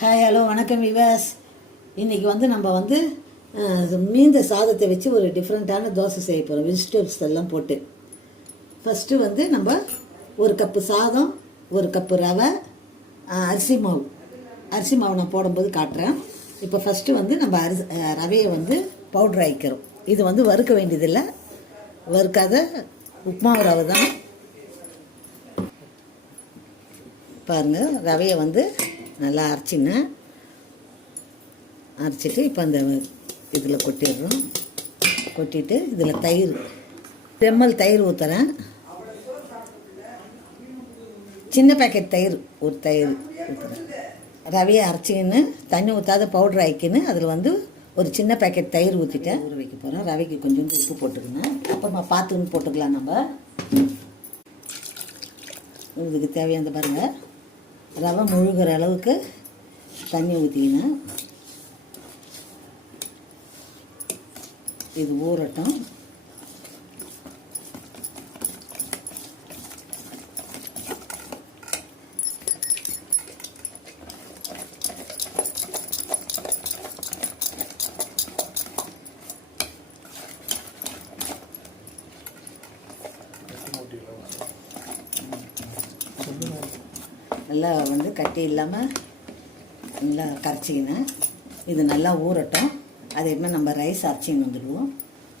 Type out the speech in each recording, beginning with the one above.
Hi hello வணக்கம் விவாஸ். இன்றைக்கி வந்து நம்ம வந்து மீந்த சாதத்தை வச்சு ஒரு டிஃப்ரெண்ட்டான தோசை செய்ய போகிறோம் வெஜிடபிள்ஸ் எல்லாம் போட்டு. ஃபஸ்ட்டு வந்து நம்ம ஒரு கப்பு சாதம் ஒரு கப்பு ரவை அரிசி மாவு. அரிசி மாவு நான் போடும்போது காட்டுறேன். இப்போ ஃபஸ்ட்டு வந்து நம்ம அரிசி ரவையை வந்து பவுட்ரு ஆகிக்கிறோம் இது வந்து வறுக்க வேண்டியதில்லை. வறுக்காத உப்புமா ரவை தான். பாருங்கள் ரவையை வந்து நல்லா அரைச்சிங்க. அரைச்சிட்டு இப்போ அந்த இதில் கொட்டிடுறோம். கொட்டிட்டு இதில் தயிர் செம்மல் தயிர் ஊற்றுறேன் சின்ன பேக்கெட் தயிர் ஒரு தயிர் ஊற்றுறேன் ரவையை அரைச்சிக்கின்னு தண்ணி ஊற்றாத பவுடர் ஆக்கின்னு அதில் வந்து ஒரு சின்ன பேக்கெட் தயிர் ஊற்றிட்டேன் ஊற வைக்க போகிறோம் ரவைக்கு கொஞ்சோண்டு உப்பு போட்டுக்கணும் அப்புறமா பார்த்துன்னு போட்டுக்கலாம் நம்ம. இதுக்கு தேவையான பாருங்கள் ரவை முழுகிற அளவுக்கு தண்ணி ஊற்றிக்கினேன் இது ஊறட்டும். நல்லா வந்து கட்டி இல்லாமல் நல்லா கரைச்சிக்கினேன் இது நல்லா ஊறட்டும். அதே மாதிரி நம்ம ரைஸ் அரைச்சின்னு வந்துடுவோம்.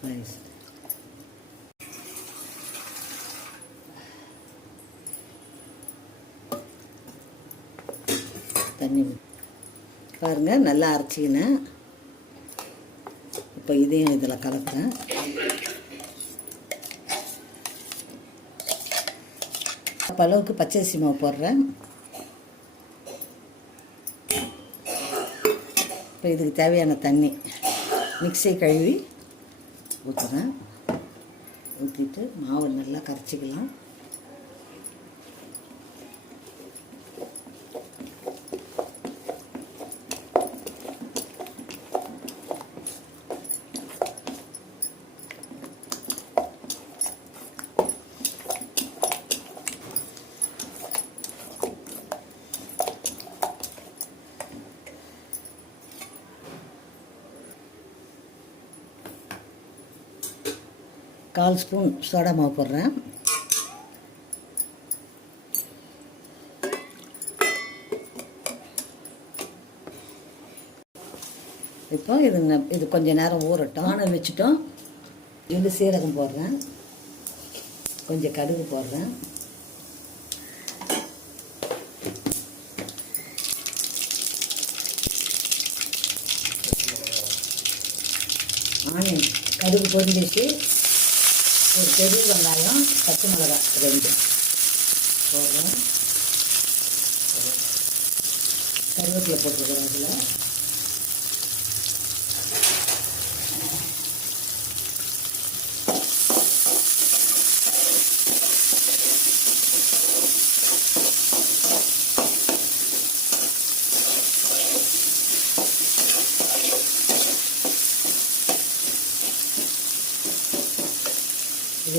ரைஸ் தண்ணி ஊ- பாருங்க நல்லா அரைச்சிக்கினேன் இப்போ இதையும் இதில் அப்போ அளவுக்கு பச்சரிசி மாவு போடுறேன். இப்போ இதுக்கு தேவையான தண்ணி மிக்ஸி கழுவி ஊற்றுறேன் ஊற்றிட்டு மாவு நல்லா கரைச்சிக்கலாம். கால் ஸ்பூன் சோடா மாவு போடுறேன். இப்போ இது ந- இது கொஞ்ச நேரம் ஊறட்டும். வானல் வச்சுட்டோம். இது சீரகம் போடுறேன். கொஞ்சம் கடுகு போடுறேன். ஆனியன் கடுகு பொரிஞ்சிச்சு. ஒரு பெரிய வெங்காயம் பச்சை மிளகாய் ரெண்டு. போடுறோம் கருவேப்பிலை போட்டுருக்குறோம் அதில்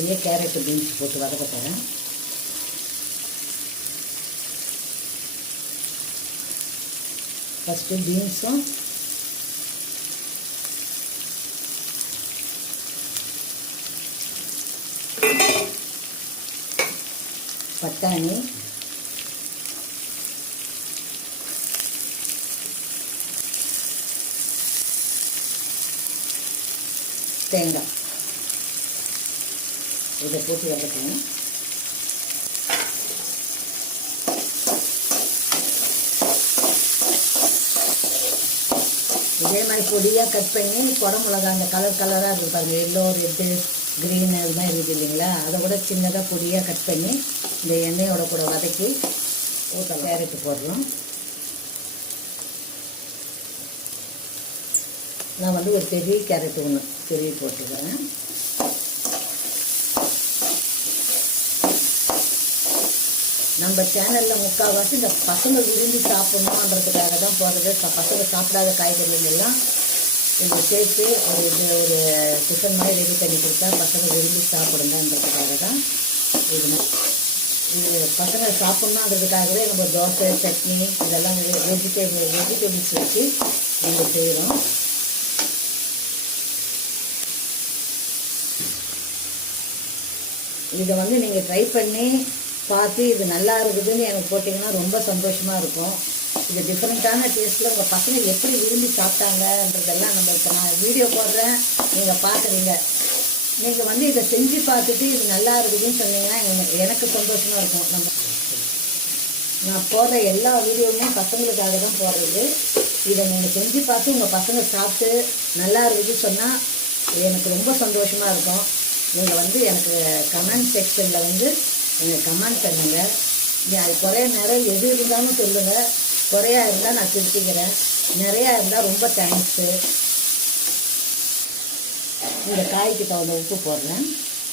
இதுலேயே கேரட்டு பீன்ஸ் போட்டு வதக்க போகிறேன் ஃபஸ்ட்டு பீன்ஸும் பட்டாணி. தேங்காய். இதை போட்டு வதக்கணும். இதே மாதிரி பொடியாக கட் பண்ணி குடமிளகா அந்த கலர் கலராக இருக்குது பாருங்கள் எல்லோ ரெட்டு க்ரீன் அது மாதிரி இருக்குது இல்லைங்களா? அதை கூட சின்னதாக பொடியாக கட் பண்ணி இந்த எண்ணெயோட கூட வதக்கி ஊற்றலாம் கேரட்டு போடுறோம் நான் வந்து ஒரு பெரிய கேரட் ஒன்று பெரிய போட்டுக்கிறேன். நம்ம சேனலில் முக்கால்வாசி இந்த பசங்க விரும்பி சாப்பிட்ணுன்றதுக்காக தான் போகிறது பசங்க சாப்பிடாத காய்கறிகள் எல்லாம் இதை சேர்த்து ஒரு இது ஒரு டிஃபன் மாதிரி ரெடி பண்ணி கொடுத்தா பசங்க விரும்பி சாப்பிடுங்கன்றதுக்காக தான் இது. இது பசங்க சாப்பிட்ணுன்றதுக்காகவே நம்ம தோசை சட்னி இதெல்லாம் வெஜிடேபிள் வெஜிடபிள்ஸ் வச்சு நம்ம செய்கிறோம் இதை வந்து நீங்கள் ட்ரை பண்ணி பார்த்து இது நல்லா இருக்குதுன்னு எனக்கு போட்டிங்கன்னா ரொம்ப சந்தோஷமாக இருக்கும். இது டிஃப்ரெண்ட்டான டேஸ்ட்டில் உங்கள் பசங்க எப்படி விரும்பி சாப்பிட்டாங்கன்றதெல்லாம் நம்ம இப்போ நான் வீடியோ போடுறேன். நீங்கள் பார்க்குறீங்க நீங்கள் வந்து இதை செஞ்சு பார்த்துட்டு இது நல்லா இருக்குதுன்னு சொன்னீங்கன்னா எனக்கு- எனக்கு சந்தோஷமாக இருக்கும். நம்ம நான் போடுற எல்லா வீடியோவுமே பசங்களுக்காக தான் போடுறது. இதை நீங்கள் செஞ்சு பார்த்து உங்கள் பசங்க சாப்பிட்டு நல்லா இருக்குதுன்னு சொன்னால் எனக்கு ரொம்ப சந்தோஷமாக இருக்கும். நீங்கள் வந்து எனக்கு கமெண்ட் செக்ஷனில் வந்து எனக்கு கமெண்ட் பண்ணுங்கள் நீ அது குறைய நேரம் எது இருந்தாலும் சொல்லுங்கள் குறையா இருந்தால் நான் திருத்திக்கிறேன் நிறையா இருந்தால் ரொம்ப தேங்க்ஸு இந்த காய்க்கு தகுந்த உப்பு போடுறேன்.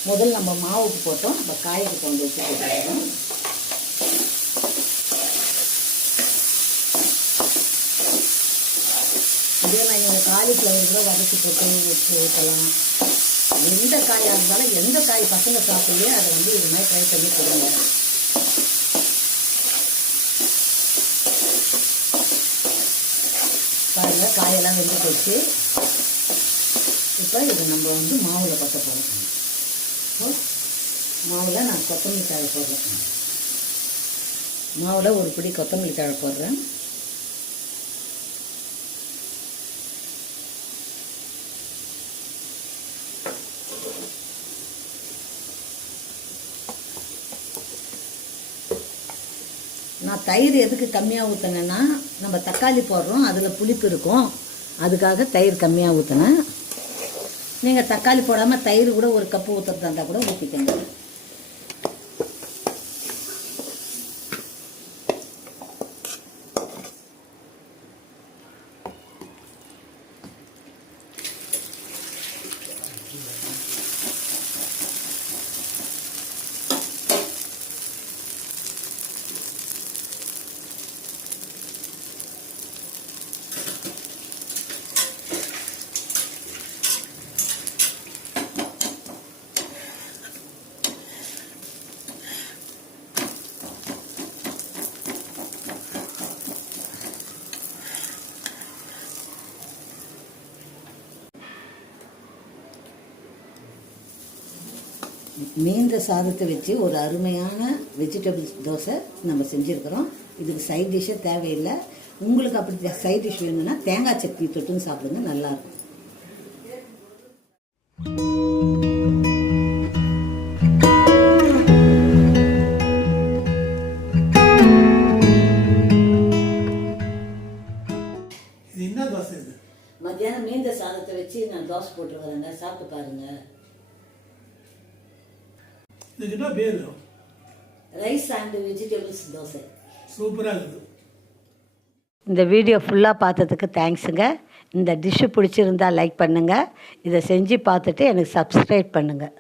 முதல் நம்ம மாவுக்கு போட்டோம். நம்ம காய்க்கு தகுந்த உப்பு போட்டுக்கிறோம். இதே மாதிரி நீங்கள் காலிஃப்ளவர் கூட வதக்கி போட்டு வச்சு ஊற்றலாம் எந்த காயாக இருந்தாலும் எந்த காய் பசங்க சாப்பிடலையோ அதை வந்து இது மாதிரி ட்ரை பண்ணி கொடுங்க. பாருங்கள் காயெல்லாம் வெந்து போச்சு. இப்போ இது நம்ம வந்து மாவில் கொட்ட போகிறோம் இப்போ மாவில் நான் கொத்தமல்லி தழை போடுறேன். மாவில் ஒரு பிடி கொத்தமல்லி தழை போடுறேன். நான் தயிர் எதுக்கு கம்மியாக ஊற்றினேன்னா நம்ம தக்காளி போடுறோம் அதில் புளிப்பு இருக்கும். அதுக்காக தயிர் கம்மியாக ஊற்றினேன் நீங்கள் தக்காளி போடாமல் தயிர் கூட ஒரு கப்பு ஊற்றுறதா இருந்தால் கூட ஊற்றிக்கங்க மீந்த சாதத்தை வச்சு ஒரு அருமையான வெஜிடபிள்ஸ் தோசை நம்ம செஞ்சுருக்கிறோம். இதுக்கு சைட் டிஷ்ஷே தேவையில்லை. உங்களுக்கு அப்படி சைட் டிஷ் வேணும்னா தேங்காய் சட்னி தொட்டுன்னு சாப்பிடுங்க நல்லாயிருக்கும். மத்தியானம் மீந்த சாதத்தை வச்சு நான் தோசை போட்டு வரேங்க சாப்பிட்டு பாருங்க. இதுக்கு என்ன பேர்? Rice and vegetables dosa. சூப்பராக இருக்குது இந்த வீடியோ ஃபுல்லாக பார்த்ததுக்கு தேங்க்ஸுங்க. இந்த டிஷ்ஷு பிடிச்சிருந்தா லைக் பண்ணுங்கள் இதை செஞ்சு பார்த்துட்டு எனக்கு சப்ஸ்கிரைப் பண்ணுங்கள்